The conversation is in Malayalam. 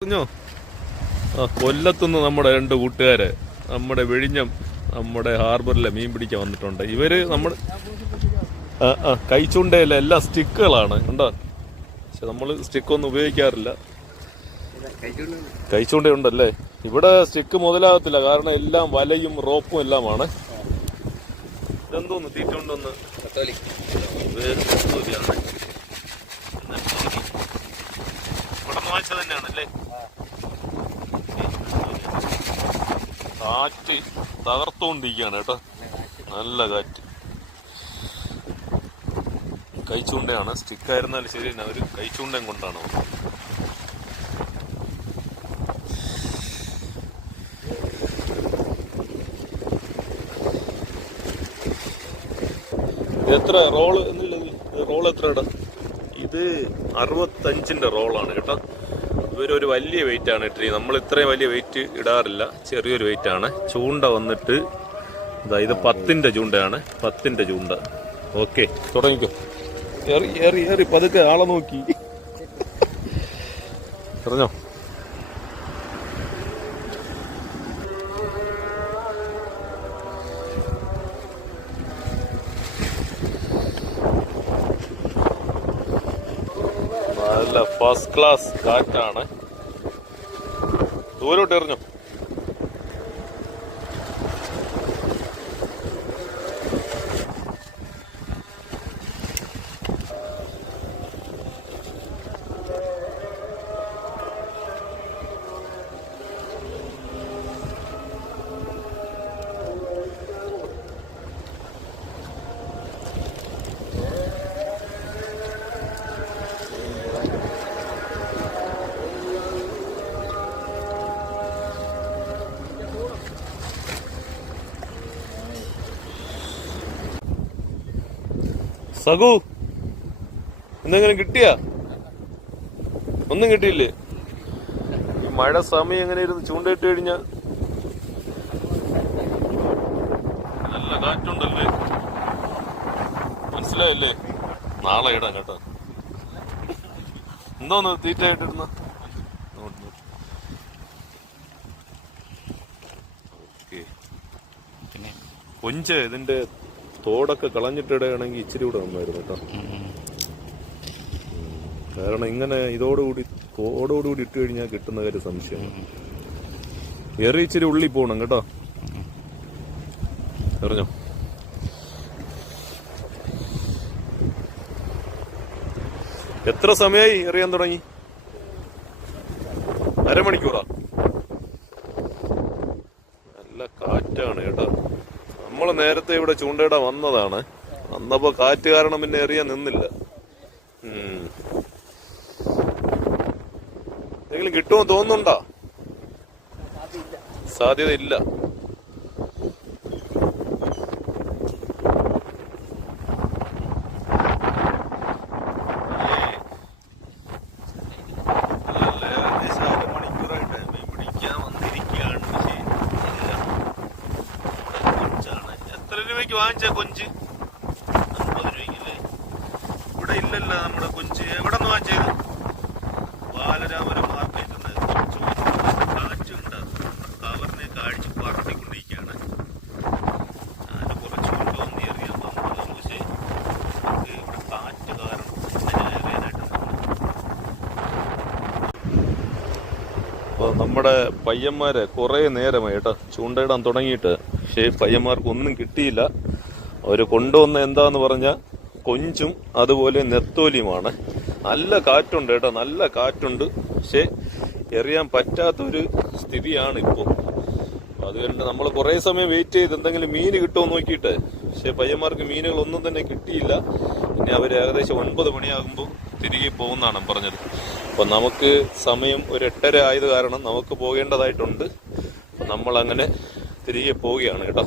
പറഞ്ഞോ ആ കൊല്ലത്തുനിന്ന് നമ്മുടെ രണ്ട് കൂട്ടുകാര് നമ്മുടെ വെഴിഞ്ഞം നമ്മുടെ ഹാർബറിലെ മീൻ പിടിക്കാൻ വന്നിട്ടുണ്ട്. ഇവർ നമ്മുടെ ആ ആ കൈച്ചുണ്ടയിലെ എല്ലാ സ്റ്റിക്കുകളാണ്. കണ്ടോ? പക്ഷെ നമ്മൾ സ്റ്റിക്കൊന്നും ഉപയോഗിക്കാറില്ല. കൈച്ചുണ്ടയുണ്ടല്ലേ? ഇവിടെ സ്റ്റിക്ക് മുതലാകത്തില്ല. കാരണം എല്ലാം വലയും റോപ്പും എല്ലാമാണ്. ഇതെന്തോന്ന്? തീറ്റ ഉണ്ടോന്ന് വേറൊന്നുമില്ലാണ്. ഇവിടെ വാങ്ങിച്ചത് തന്നെയാണല്ലേ കാറ്റ് തകർത്തുകൊണ്ടിരിക്കുകയാണ് കേട്ടോ. നല്ല കാറ്റ്. കൈച്ചൂണ്ടയാണ്. സ്റ്റിക്കായിരുന്നാലും ശരി അവർ കൈച്ചൂണ്ടയും കൊണ്ടാണ് എത്ര റോൾ എന്നുള്ളത്? റോൾ എത്ര ഇത് അറുപത്തഞ്ചിന്റെ റോളാണ് കേട്ടോ. ഇവരൊരു വലിയ വെയിറ്റ് ആണ് ട്രീ നമ്മൾ ഇത്രയും വലിയ വെയിറ്റ് ഇടാറില്ല. ചെറിയൊരു വെയിറ്റ് ആണ്. ചൂണ്ട വന്നിട്ട് ഇതാ ഇത് പത്തിന്റെ ചൂണ്ടയാണ്. പത്തിന്റെ ചൂണ്ട. ഓക്കെ തുടങ്ങിക്കോ. ഏറി ഏറി ഏറി. പതുക്കെ ആളെ നോക്കി. പറഞ്ഞോ? നല്ല ഫസ്റ്റ് ക്ലാസ് കാറ്റാണ്. ദൂരോട്ട് എറിഞ്ഞു? സഗു എന്തെങ്കിലും കിട്ടിയ? ഒന്നും കിട്ടിയില്ലേ? ഈ മഴ സമയം എങ്ങനെ ഇരുന്ന് ചൂണ്ടയിട്ട് കഴിഞ്ഞ? നല്ല കാറ്റുണ്ടല്ലേ? മനസ്സിലായില്ലേ? നാളെ ഇടാം കേട്ടോ. എന്തോന്ന് തീറ്റയായിട്ടിരുന്ന കൊഞ്ച് ഇതിന്റെ തോടൊക്കെ കളഞ്ഞിട്ടിടുകയാണെങ്കിൽ ഇച്ചിരി കൂടെ നന്നായിരുന്നു കേട്ടോ. കാരണം ഇങ്ങനെ ഇതോടുകൂടി തോടോടുകൂടി ഇട്ട് കഴിഞ്ഞാൽ കിട്ടുന്ന കാര്യം സംശയമാണ്. എറി ഇച്ചിരി ഉള്ളി പോകണം കേട്ടോ. എറിഞ്ഞോ? എത്ര സമയമായി എറിയാൻ തുടങ്ങി? അരമണിക്കൂറാ. നല്ല കാറ്റാണ് കേട്ടോ. നമ്മൾ നേരത്തെ ഇവിടെ ചൂണ്ടയിടാൻ വന്നതാണ്. വന്നപ്പോ കാറ്റ് കാരണം പിന്നെ എറിയാൻ നിന്നില്ല. ഉം. എന്തെങ്കിലും കിട്ടുമോ തോന്നുന്നുണ്ടോ? സാധ്യത ഇല്ല ഏകദേശം അരമണിക്കൂറായിട്ട് മീൻ പിടിക്കാൻ വന്നിരിക്കുകയാണ് പക്ഷേ ഇല്ല. കൊഞ്ചാണ് എത്ര വാങ്ങിച്ച കൊഞ്ച്? അമ്പത് രൂപയ്ക്കല്ലേ ഇവിടെ ഇല്ലല്ലോ നമ്മുടെ കൊഞ്ച്. എവിടെ നിന്ന് വാങ്ങിച്ചത്? ബാലരാമപുരം മാർക്കറ്റിൽ നമ്മുടെ പയ്യന്മാരെ കുറേ നേരമായി കേട്ടോ. ചൂണ്ടയിടാൻ തുടങ്ങിയിട്ട്. പക്ഷേ പയ്യന്മാർക്ക് ഒന്നും കിട്ടിയില്ല. അവർ കൊണ്ടുവന്ന എന്താന്ന് പറഞ്ഞ കൊഞ്ചും അതുപോലെ നെത്തോലിയുമാണ്. നല്ല കാറ്റുണ്ട് കേട്ടോ നല്ല കാറ്റുണ്ട്. പക്ഷെ എറിയാൻ പറ്റാത്തൊരു സ്ഥിതിയാണ് ഇപ്പോൾ അതുകൊണ്ട് നമ്മൾ കുറെ സമയം വെയിറ്റ് ചെയ്ത് എന്തെങ്കിലും മീൻ കിട്ടുമോ നോക്കിയിട്ട്. പക്ഷെ പയ്യന്മാർക്ക് മീനുകളൊന്നും തന്നെ കിട്ടിയില്ല. പിന്നെ അവർ ഏകദേശം ഒൻപത് മണിയാകുമ്പോൾ തിരികെ പോകുന്നതാണ് പറഞ്ഞത്. അപ്പൊ നമുക്ക് സമയം ഒരു എട്ടര ആയത് കാരണം നമുക്ക് പോകേണ്ടതായിട്ടുണ്ട്. നമ്മൾ അങ്ങനെ തിരികെ പോവുകയാണ് കേട്ടോ.